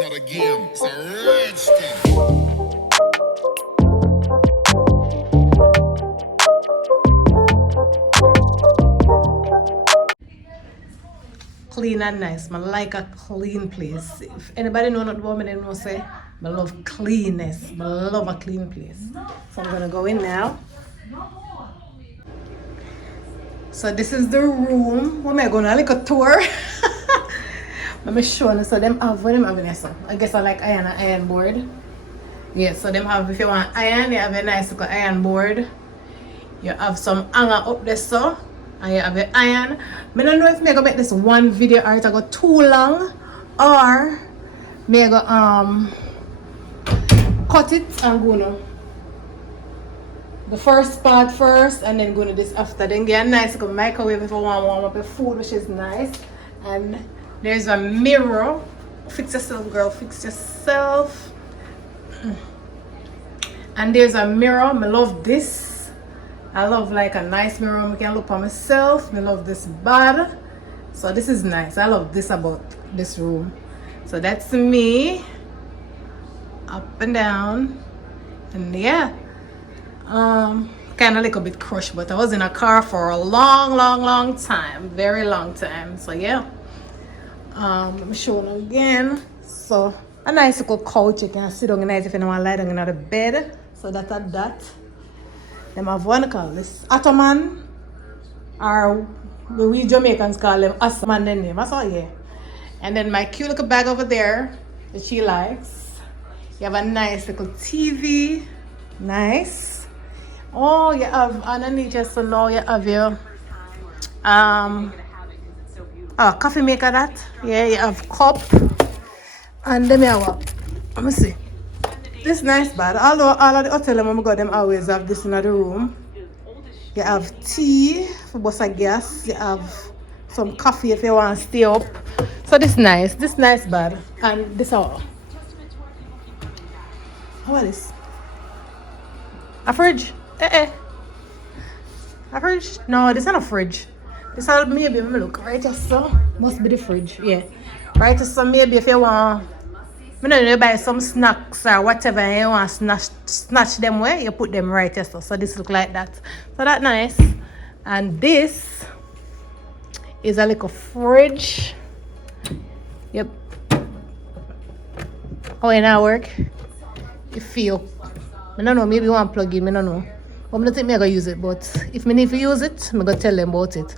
not a game, it's a rich thing. Clean and nice. I like a clean place. If anybody know not about me, they know say I love cleanness. I love a clean place. So I'm gonna go in now. So this is the room. What am I gonna like a tour? Let me show you. So them have what them have in there. So I guess I like iron board. Yeah, so them have if you want iron, you have a nice little iron board. You have some hanger up there so. And you have your iron. I don't know if I'm gonna make this one video or it'll go too long, or may go cut it and go now. The first part first and then go to this after. Then get a nice little microwave if I want to warm up your food, which is nice. And there's a mirror. Fix yourself, girl, fix yourself. And there's a mirror. I love this. I love like a nice mirror. I can look at myself. I love this bed. So this is nice. I love this about this room. So that's me. Up and down. And yeah. Kind of like a bit crushed, but I was in a car for a long time. Very long time. So yeah. Let me show you again. So a nice little couch. You can sit down nice if you don't want to lie down in the bed. So that's that. Them have one call this Ottoman, or we Jamaicans call them Asman name. That's all, yeah. And then my cute little bag over there that she likes. You have a nice little TV. Nice. Oh, you have underneath just so now you have your coffee maker that. Yeah, you have cup. And then you have what? Let me see. This nice bed. Although all of the hotel I'm go them always have this in the room. You have tea for both of gas. You have some coffee if you want to stay up. So this nice bed. And this all. What is this? A fridge? A fridge? No, this is not a fridge. This all maybe let me look right just so. Must be the fridge. Yeah. Right just so maybe if you want I know you buy some snacks or whatever and you want to snatch them where you put them right here. So this look like that. So that's nice. And this is a little fridge. Yep. How it now work? You feel. I don't know, maybe you want to plug in, I don't know. But I don't think I'm going to use it, but if I need to use it, I'm going to tell them about it.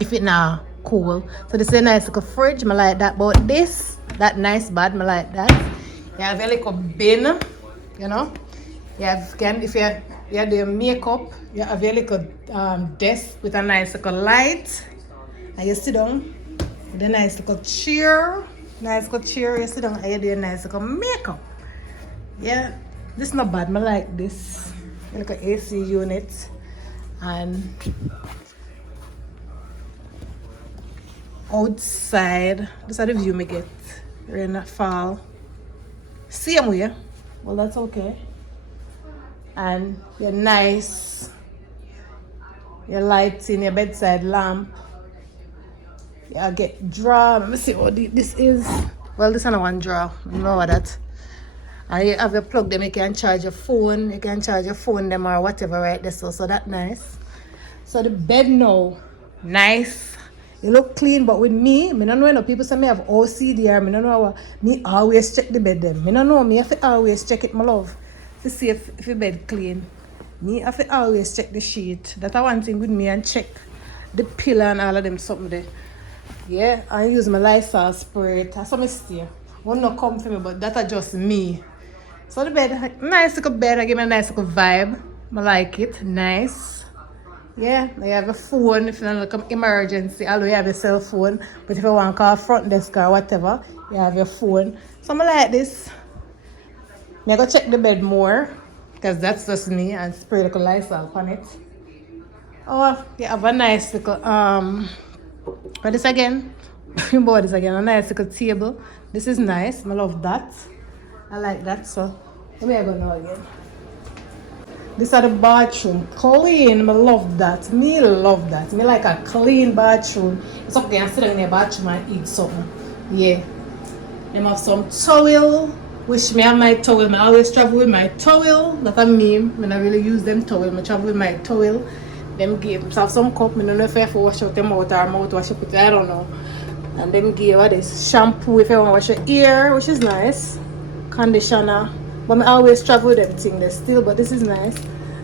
If it now cool. So this is a nice little fridge. I like that. But this, that nice bed, I like that. You have a little bin, you know. You have, if you do your makeup, you have a little desk with a nice little light. And you sit down with a nice little chair. Nice little chair, you sit down and you do a nice little makeup. Yeah, this is not bad. I like this. Like an AC unit. And outside, this is the view I get. Rain and fall. Same way. Well, that's okay. And your nice, your lights in your bedside lamp. You get drawer. Let me see what this is. Well, this is not one drawer. I know what that. And you have your plug them. You can charge your phone. You can charge your phone them or whatever right there. So that's nice. So the bed now, nice. You look clean, but with me don't know no people say me have OCD or I don't know how me always check the bed them. I don't know me have to always check it, my love, to see if the bed clean. Me have to always check the sheet. That's one thing with me and check the pillow and all of them something there. Yeah, I use my Lysol spray. That's some stay. Won't not come for me, but that's just me. So the bed, nice little bed, I give me a nice little vibe. I like it, nice. Yeah, you have a phone if you don't like an emergency, although you have your cell phone. But if you want to call front desk or whatever, you have your phone. So I like this. I go check the bed more, because that's just me, and spray like a Lysol on it. Oh, you have a nice little, what is again? About this again, a nice little table. This is nice, I love that. I like that, so let me go now again. This is the bathroom. Clean. I love that. Me love that. Me like a clean bathroom. It's okay, I sit in the bathroom and eat something. Yeah. Them have some towel, which me have my towel. I always travel with my towel. That's a meme. I really use them towel. I travel with my towel. Them give have some cup. I don't know if I have to wash out them out or mouth wash it. I don't know. And them give this shampoo if you want to wash your ear, which is nice. Conditioner. But I always travel with them thing. They still, but this is nice.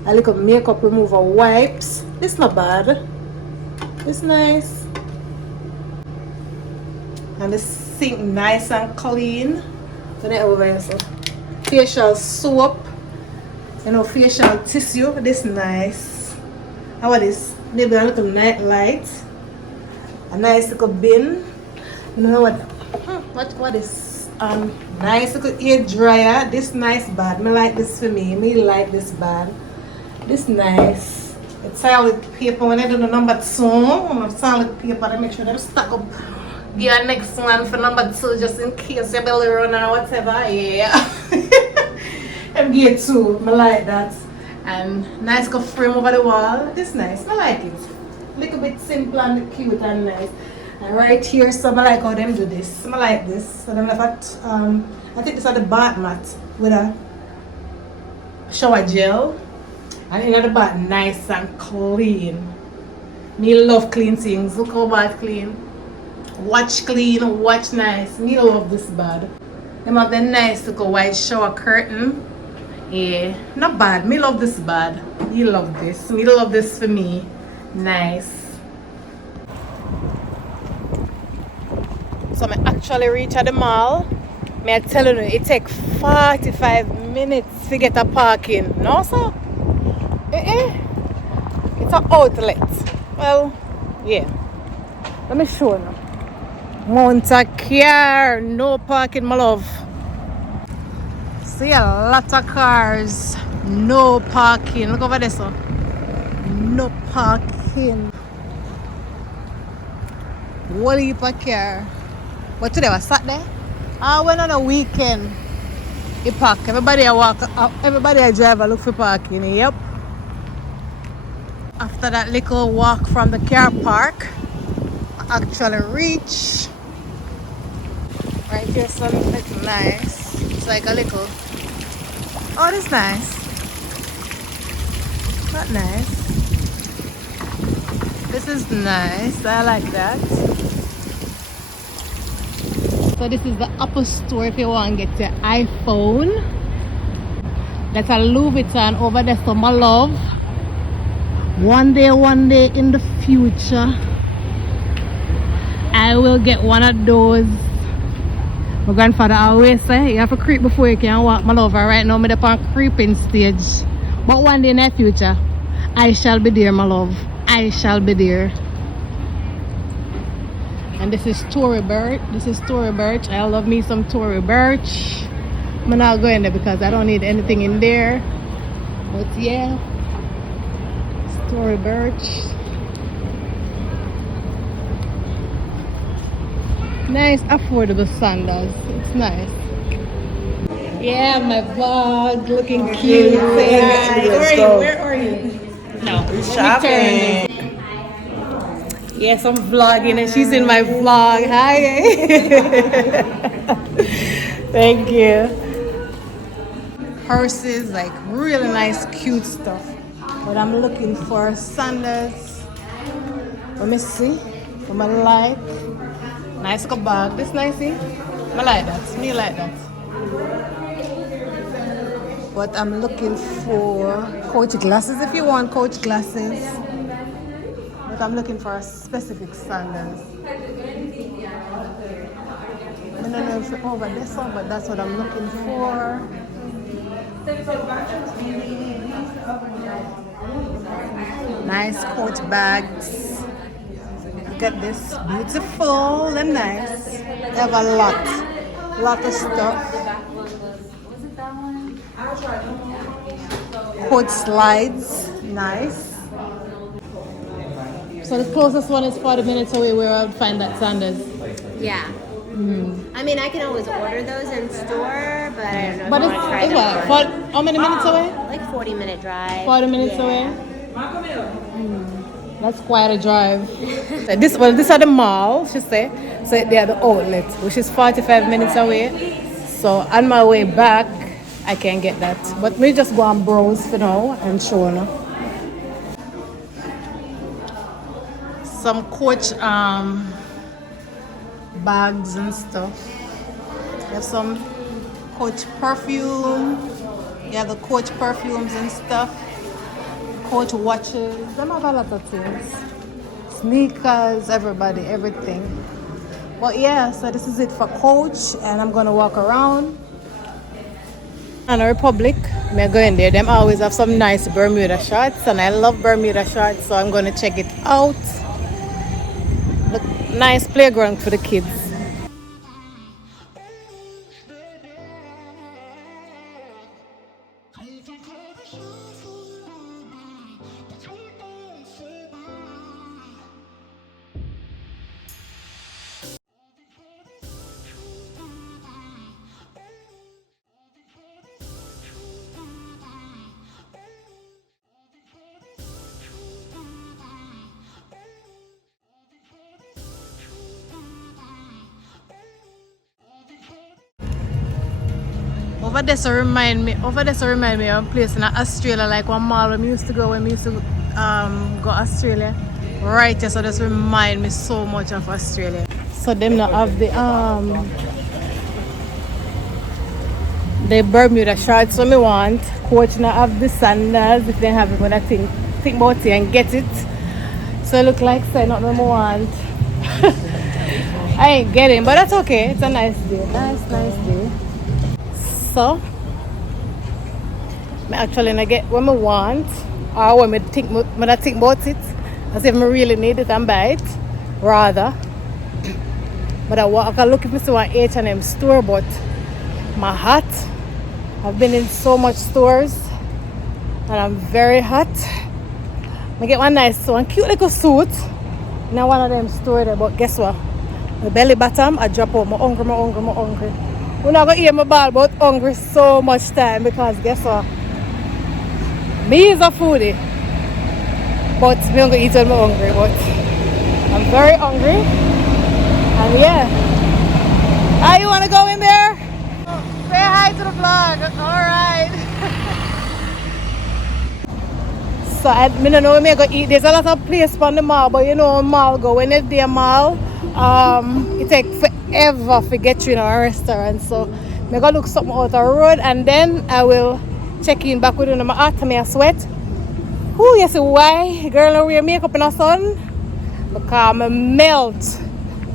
A little makeup remover wipes. This not bad. It's nice. And the sink nice and clean. So that over here, so facial soap, you know, facial tissue. This nice. How about this? Maybe a little night light, a nice little bin. You know what is nice little hair dryer. This nice bad. Me like this for me. Me like this bad. This nice. It's solid paper. When I do the number 2, I'm gonna solid paper. I make sure them stack up. Yeah, next one for number 2, just in case your belly run or whatever. Yeah. I'm gear 2. I like that. And nice little frame over the wall. This nice. I like it. Little bit simple and cute and nice. And right here, so I like how them do this. I like this. So them left at I think this is the bath mat with a shower gel. And in the bath nice and clean. Me love clean things. Look how bad clean. Watch clean, watch nice. Me love this bad. Them have the nice little white shower curtain. Yeah, not bad. Me love this bad. Me love this. Me love this for me. Nice. So I actually reach at the mall. Me I telling you, it take 45 minutes to get a parking. No sir? It's an outlet. Well, yeah. Let me show you. Mount a car, no parking, my love. See a lot of cars, no parking. Look over this one. No parking. Whole heap of car. But today was Saturday. I went on a weekend. You park. Everybody I walk. Everybody I drive. I look for parking. Yep. After that little walk from the car park, I actually reach. Right here, something that's nice. It's like a little. Oh, this nice. Not nice. This is nice. I like that. So this is the Apple store if you want to get your iPhone. That's a Louis Vuitton over there, so my love. One day in the future, I will get one of those. My grandfather always say you have to creep before you can walk, my lover. Right now I'm on creeping stage. But one day in the future, I shall be there, my love. I shall be there. And this is Tory Burch. This is Tory Burch. I love me some Tory Burch. I'm not going there because I don't need anything in there. But yeah, it's Tory Burch. Nice, affordable sandals. It's nice. Yeah, my vlog looking cute. Say hi. Where are you? No, shopping. Yes, I'm vlogging and she's in my vlog. Hi. Thank you. Purses, like really nice, cute stuff. But I'm looking for sandals. Let me see. What I like. Nice little bag. This nice, I like that. Me like that. But I'm looking for Coach glasses if you want Coach glasses. But I'm looking for a specific sandals. I don't know if it's over this one, but that's what I'm looking for. Nice Coach bags. Look at this, beautiful and nice. They have a lot of stuff. Coach slides, nice. So the closest one is 40 minutes away where I would find that Sanders. Yeah. I mean, I can always order those in store, but I don't know. But it's what? How many minutes away? Like 40-minute drive. 40 minutes away? That's quite a drive. This are the mall, she say. So they are the outlet, which is 45 minutes away. So on my way back, I can get that. But we just go and browse for now and show you. Some Coach bags and stuff. You have some Coach perfume. You have the Coach perfumes and stuff. Coach watches. Them have a lot of things. Sneakers, everybody, everything. But yeah, so this is it for Coach, and I'm gonna walk around. And Republic, I'm going there. Them always have some nice Bermuda shorts, and I love Bermuda shorts, so I'm gonna check it out. Look, nice playground for the kids. Over there so remind me of a place in Australia, like one mall when we used to go go Australia. Right here, so this remind me so much of Australia. So them not have the Bermuda shorts so me want. Coach not have the sandals if they have it, but I think about it and get it. So it look like say not no more want. I ain't getting, but that's okay. It's a nice day. Nice day. So I actually not get what I want or when I think about it as if I really need it and buy it rather. But I can look if I see one H&M store, but my hot. I've been in so much stores and I'm very hot. I get one cute little suit in one of them stores there, but guess what? My belly bottom I drop out. I'm hungry. We're not gonna hear my ball about hungry so much time because guess what? Me is a foodie. But me don't go eat when I'm hungry, but I'm very hungry. And yeah. Ah, you wanna go in there? Say hi to the vlog. Alright. So I don't know where I go eat. There's a lot of places on the mall, but you know mall go. When it's the mall, it takes forever to get you in a restaurant. So I'm gonna look something out the road and then I will check in back with you. My heart and I sweat. Who you see why? Girl don't wear makeup in the sun? Because I melt.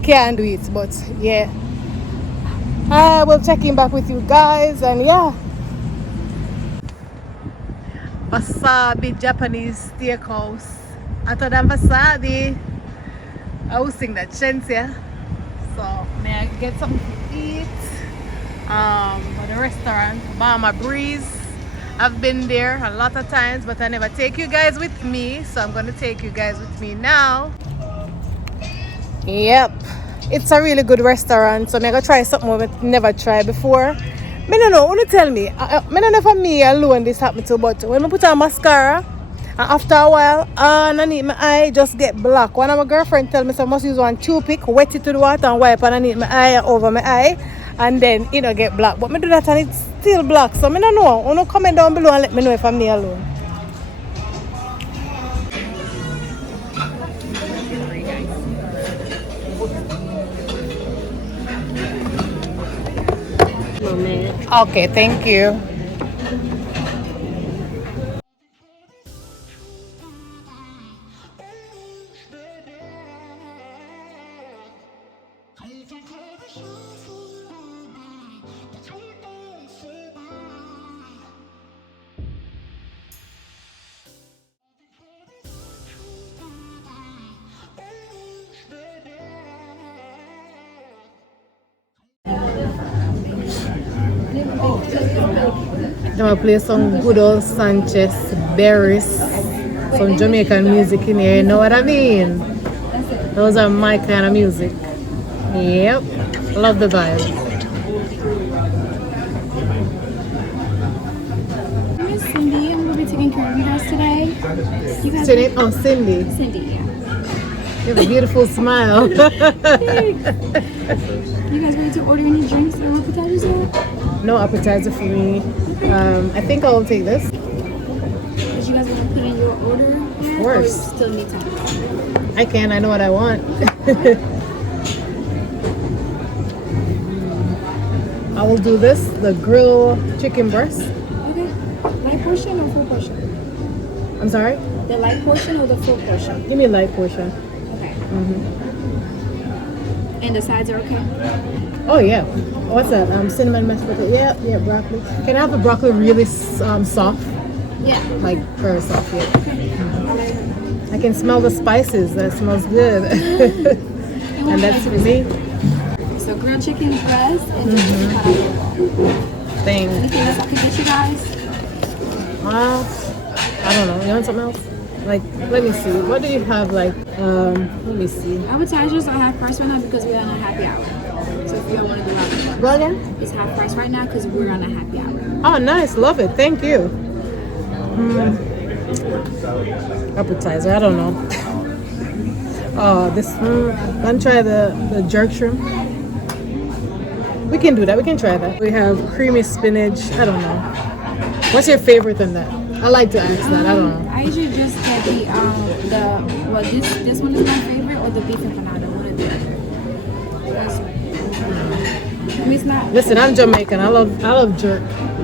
Can't do it, but yeah. I will check in back with you guys and yeah. Wasabi Japanese steakhouse. Other than wasabi, I will sing that Shensia. So may I get something to eat? At the restaurant, Bahama Breeze. I've been there a lot of times, but I never take you guys with me. So I'm gonna take you guys with me now. Yep. It's a really good restaurant, so I'm gonna try something I've never tried before. I don't know, wanna tell me? I don't know if me alone this happened to, but when I put on mascara, and after a while, underneath my eye just get black. One of my girlfriend tell me so I must use one toothpick, wet it to the water and wipe underneath my eye over my eye, and then it don't get black. But me do that and it's still black, so I don't know. Wanna comment down below and let me know if I'm me alone. Okay, thank you. I'm gonna play some good old Sanchez berries, some Jamaican music in here, you know what I mean? Those are my kind of music. Yep, love the vibe. Cindy, I'm gonna be taking care of you guys today. You guys, What's your name? Oh, Cindy. Cindy, yeah. You have a beautiful smile. You guys ready to order any drinks or appetizers yet? No appetizer for me. I think I'll take this. Did you guys want to put in your order? Of course. Or still need time? I can. I know what I want. I will do this, the grilled chicken breast. Okay. Light portion or full portion? I'm sorry? The light portion or the full portion? Give me a light portion. Okay. And the sides are okay? Oh, yeah. What's that? Cinnamon mashed potato. Yeah, broccoli. Can I have the broccoli really soft? Yeah. Like very soft, yeah. Okay. I can smell the spices. That smells good. And that's for me. So grilled chicken breast and just Thing. anything else I can get you guys? Well, I don't know. You want something else? Like, let me see. What do you have? Like, let me see. Appetizers are half price right now because we're on a happy hour. So if you don't want to do happy Go again? it's half price right now because we're on a happy hour. Oh, nice. Love it. Thank you. Appetizer. I don't know. Oh, this. Let me try the jerk shrimp. We can do that. We can try that. We have creamy spinach. I don't know. What's your favorite in that? I like to ask that. I don't know. I usually just get this one is my favorite or the beef empanada. One of them. I mean, it's not. Listen, I'm Jamaican. I love jerk.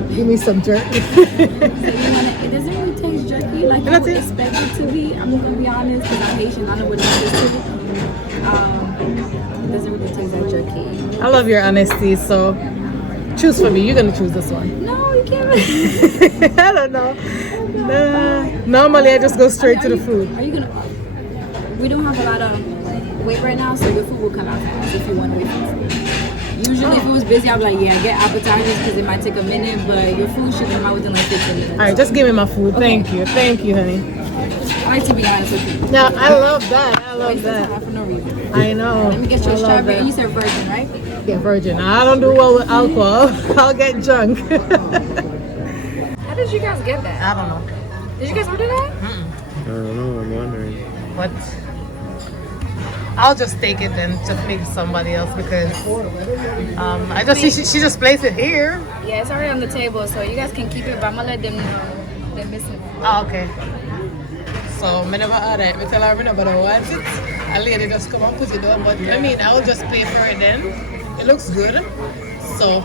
Give me some jerk. It doesn't really taste jerky like I would expect it to be. I'm gonna be honest because I'm Haitian. I know what it is to be. It doesn't really taste that jerky. I love your honesty. So choose for me. You're gonna choose this one. No, you can't. I don't know. Nah. Normally, I just go straight to the food. Are you gonna? We don't have a lot of weight right now, so your food will come out fast if you want to wait for food. Usually, if it was busy, I'd be like, yeah, get appetizers because it might take a minute, but your food should come out within like 15 minutes. All right, just give me my food. Okay. Thank you, honey. I like to be honest with you. No, I love that. I love Waste of that. time for no reason. I know. Let me get you I a love strawberry. that. You said virgin, right? Yeah, virgin. I don't do well with alcohol. I'll get drunk. How did you guys get that? I don't know. Did you guys order that? I don't know, I'm wondering. But I'll just take it then to feed somebody else because I just see she just placed it here. Yeah, it's already on the table, so you guys can keep it, but I'm gonna let them know they're missing. Oh, okay. So I never order it. I tell her nobody wants it. A lady just come and put it down. But I mean, I will just pay for it then. It looks good. So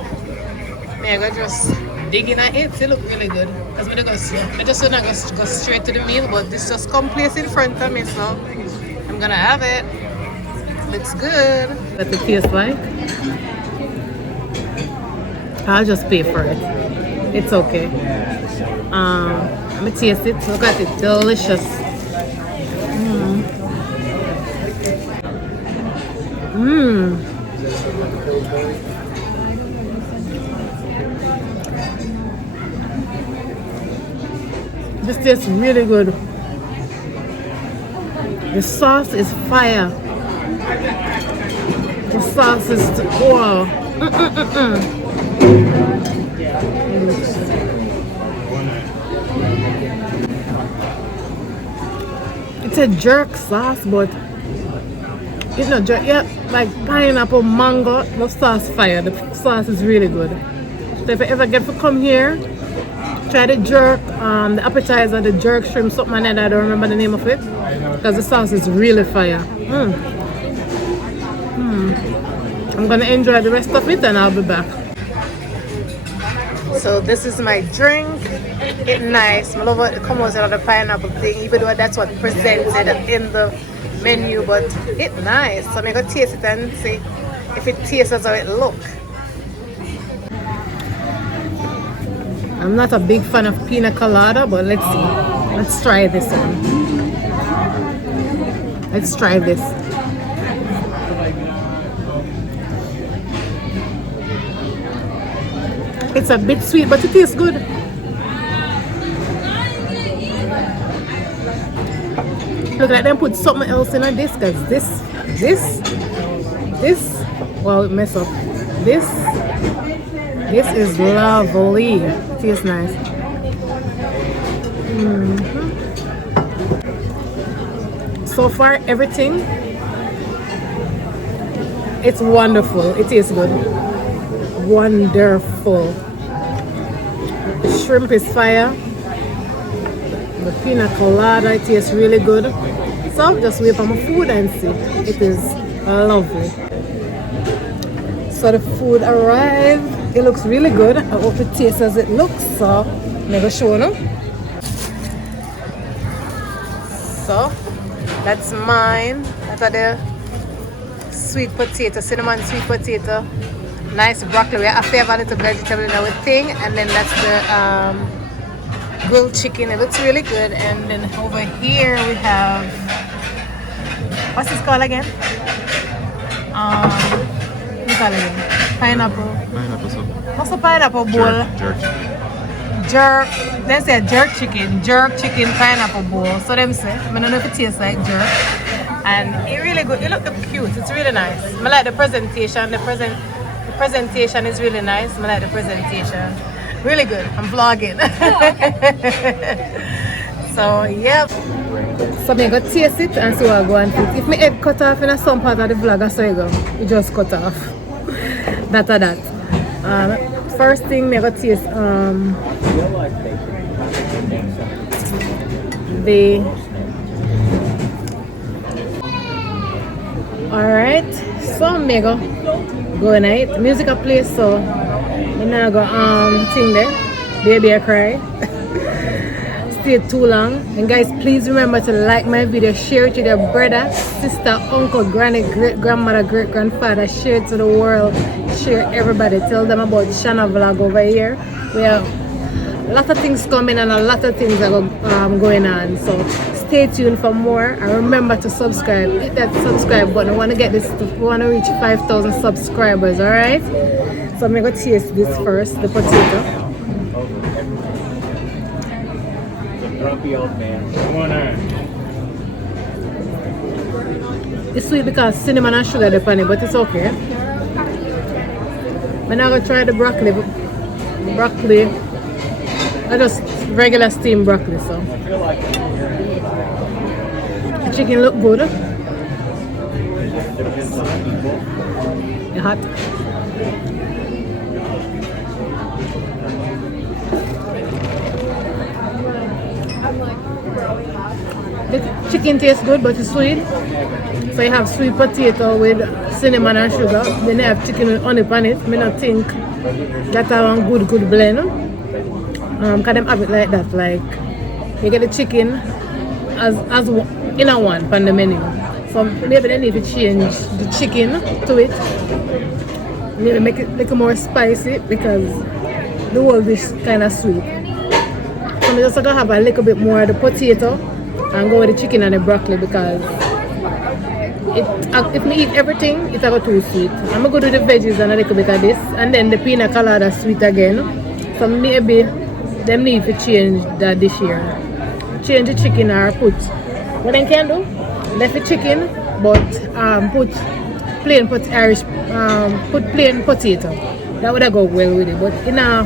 I go just dig in at it. It look really good. Because I just don't go straight to the meal, but this just come place in front of me. So I'm gonna have it. Looks good. What it tastes like? I'll just pay for it. It's okay. Let me taste it. Look at it. Delicious. This tastes really good. The sauce is fire. The sauce is wow. It's a jerk sauce, but it's not jerk. Yeah, like pineapple, mango. The sauce fire. The sauce is really good. So if you ever get to come here, try the jerk, the appetizer, the jerk shrimp, something like that. I don't remember the name of it because the sauce is really fire. I'm gonna enjoy the rest of it and I'll be back. So this is my drink. It's nice. I love it. It comes with the pineapple thing, even though that's what presented in the menu, but it's nice. So I'm gonna taste it and see if it tastes as how it look. I'm not a big fan of pina colada, but let's see. Let's try this one. Let's try this. It's a bit sweet, but it tastes good. Look like them put something else in this, because this, well, mess up. This is lovely. Tastes nice. So far, everything, it's wonderful. It tastes good. Wonderful. The shrimp is fire. The pina colada, it tastes really good. So just wait for my food and see. It is lovely. So the food arrived. It looks really good. I hope it tastes as it looks. So I'm gonna show you. So that's mine. I got the sweet potato, cinnamon sweet potato, nice broccoli. We have to have a little vegetable in our thing, and then that's the grilled chicken. It looks really good. And then over here we have, what's this called again? What do you call it again? Pineapple. Pineapple soup. What's a pineapple bowl? Jerk. They say jerk chicken pineapple bowl. So them say, I don't know if it tastes like jerk. And it really good. It look cute. It's really nice. I like the presentation. The presentation is really nice. I like the presentation. Really good. I'm vlogging. So yep. So I'm gonna taste it and see what I go and eat. If my head cut off in some part of the vlog, I saw you go. It just cut off. That or that. First thing I'm gonna taste the alright, so I'm gonna go and eat. Music a play, so I'm gonna go thing there. Baby I cry. Stay too long. And guys, please remember to like my video, share it with your brother, sister, uncle, granny, great grandmother, great grandfather, share it to the world, share everybody, tell them about Shanna vlog over here. We have a lot of things coming and a lot of things are going on, so stay tuned for more. And remember to subscribe, hit that subscribe button. I want to get this, we want to reach 5,000 subscribers. All right, so I'm gonna taste this first, the potato. Grumpy old man. Come on there. It's sweet because cinnamon and sugar depend on it, but it's okay. I'm not gonna try the broccoli. Broccoli, I just regular steamed broccoli. So the chicken look good. It's hot. The chicken tastes good, but it's sweet. So you have sweet potato with cinnamon and sugar. Then you have chicken with honey on it. I don't think that's a good blend. Cause them have it like that. Like you get the chicken as in a one on the menu. So maybe they need to change the chicken to it. Maybe make it a little more spicy because the whole dish is kind of sweet. So I'm just gonna have a little bit more of the potato and go with the chicken and the broccoli because if I eat everything, it's going too sweet. I'm gonna go do the veggies and a little bit of this, and then the pina colada sweet again. So maybe them need to change that dish here. Change the chicken or put what they can do. Left the chicken, but put plain potato. That would go well with it. But you know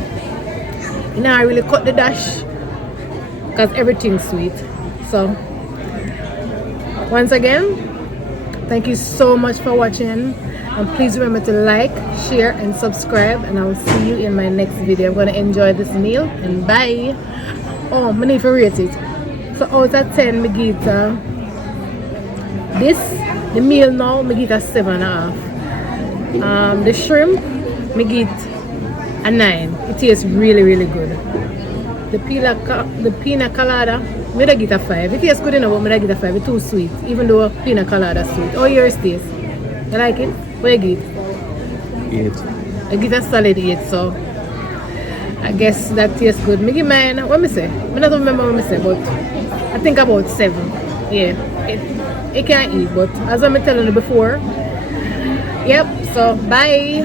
really cut the dash because everything's sweet. So once again, thank you so much for watching, and please remember to like, share and subscribe, and I will see you in my next video. I'm gonna enjoy this meal and bye. Oh, I need to rate it. So out of 10 I give the meal now I give a 7.5. The shrimp I give a 9. It tastes really good. The pina colada I give a 5. It tastes good enough, but I give a 5. It's too sweet, even though pina colada is sweet. Oh, yours taste? You like it? What you give? 8. I give a solid 8, so I guess that tastes good. I give mine, what I say? I don't remember what I say, but I think about 7. Yeah, it can't eat, but as I'm telling you before, yep, so bye.